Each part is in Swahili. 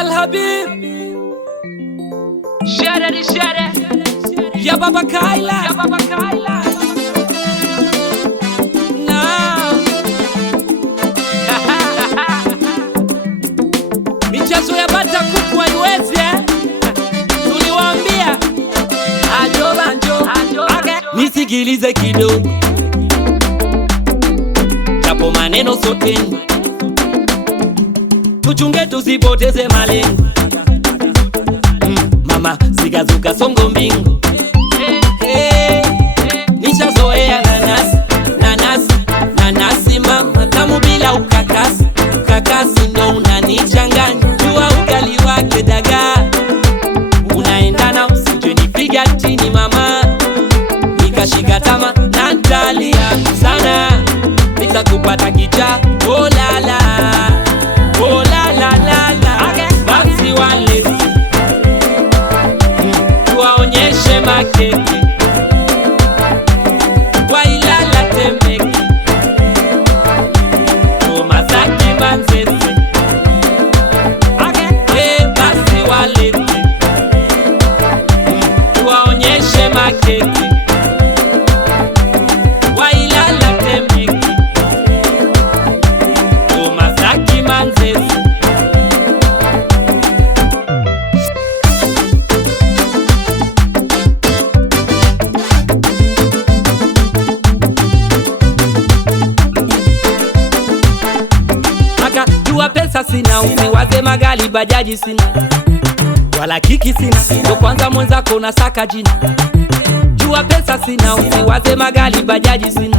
Al-Habib Shere ya Baba Kaila na michezo ya bata kuku haiwezi tuliwaambia ajo nisikilize kidogo japo maneno sote tuchunge tusipoteze malengo. Mama zikazuka songo mbingu nishazoea nanasi mama tamu bila ukakasi ndo unanichanganya jua ugali wake dagaa unaendana usije nipiga chini mama nikashika tama na ntalia sana nikakupata kicha oh la la basi wale tuwaonyeshe makeke Wailala Temeke Masaki Manzese basi wale tuwaonyeshe makeke Wailala Temeke Masaki Manzese. Jua pesa sina, usiwaze magali bajaji sina, wala kiki sina, ndo kwanza mwenzako unasaka jina. Jua pesa sina, usiwaze magali bajaji sina,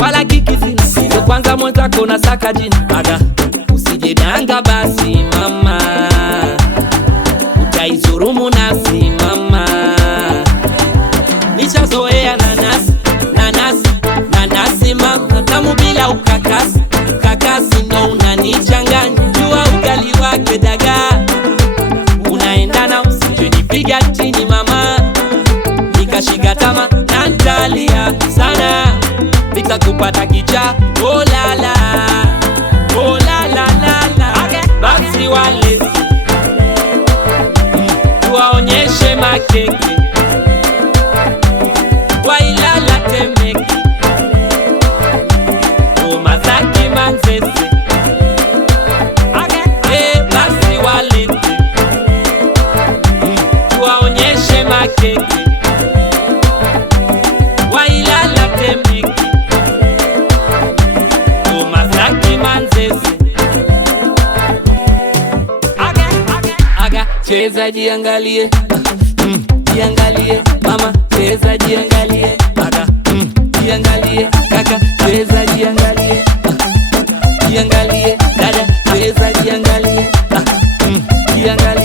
wala kiki sina, ndo kwanza mwenzako unasaka jina. Aga usijedanga basi mama, utaizurumu nafsi mama, nishazoea nanasi mama tamu bila ukakasi ndo unanichanganya jua ugali wake dagaa unaendana usije nipiga chini mama nikashika tama na ntalia sana nikakupata kicha oh la la basi wale tuwaonyeshe makeke Wailala Temeke Masaki Manzese basi wale tuwaonyeshe makeke Wailala Temeke Masaki Manzese cheza jiangalie jiangalie mama cheza jiangalie jiangalie kaka cheza jiangalie jiangalie dada cheza jiangalie jiangalie